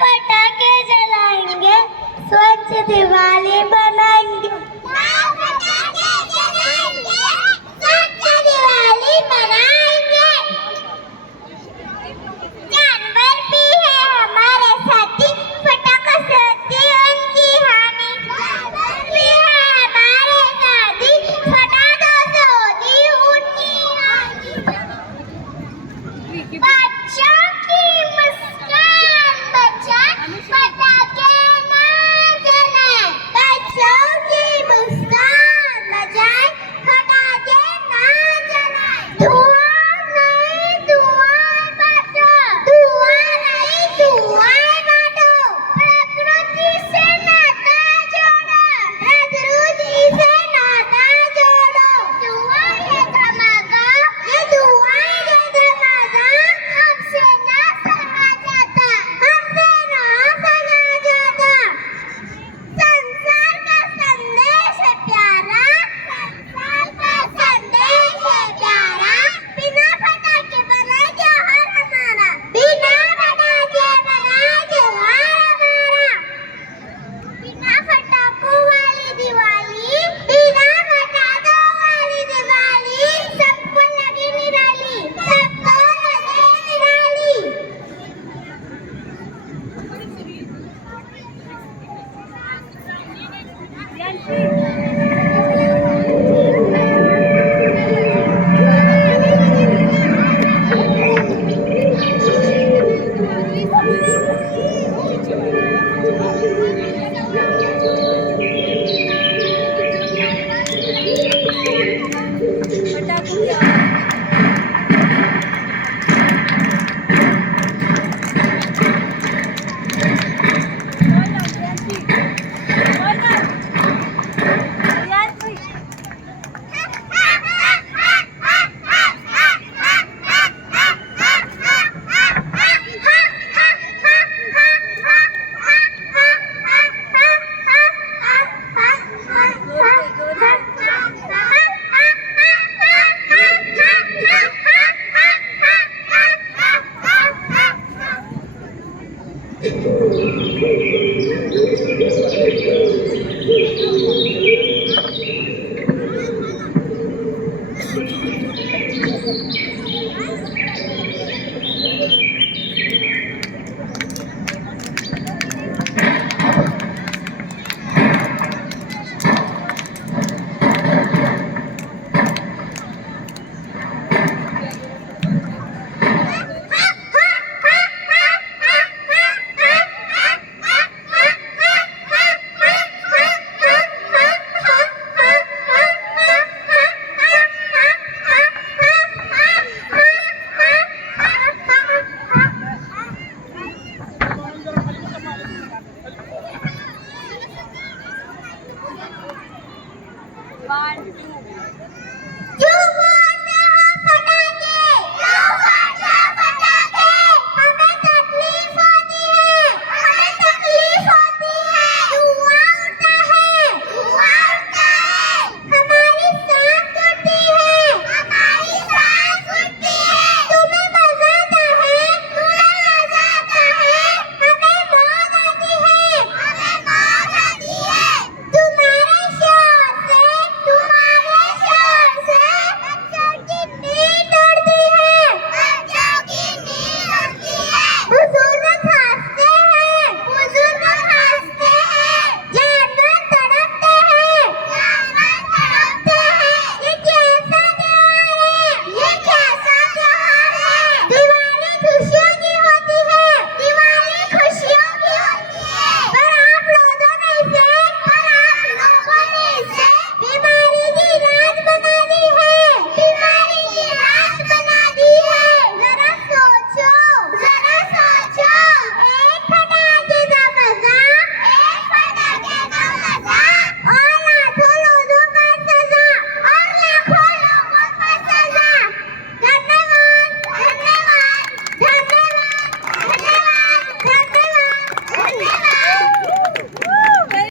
पटाखे जलाएंगे, स्वच्छ दिवाली बनाएंगे। पटाखे जलाएंगे, स्वच्छ दिवाली बनाएंगे। जानवर भी है हमारे साथी, पटाखों से होती उनकी हानि। जानवर भी है हमारे साथी, पटाखों से होती उनकी हानि। बच्चों की मुस्कान बचाए, पटाखे ना जलाएं। बच्चों की मुस्कान बचाए, पटाखे ना जलाएं। धुआं नहीं धुआं बांटो, धुआं नहीं धुआं बांटो। प्रकृति से नाता जोड़ो, प्रकृति से नाता जोड़ो। धुआं है धमाका, ये धुआं है धमाका, हमसे ना सहा जाता, हमसे ना सहा जाता। संसार का संदेश है प्यारा, संसार का संदेश है प्यारा। बिना पटाखे बनाए त्योहार हमारा, बिना पटाखे बनाए त्योहार हमारा। बिना पटाखों वाली दिवाली, बिना पटाखों वाली दिवाली, सबको लगे निराली, सबको लगे निराली।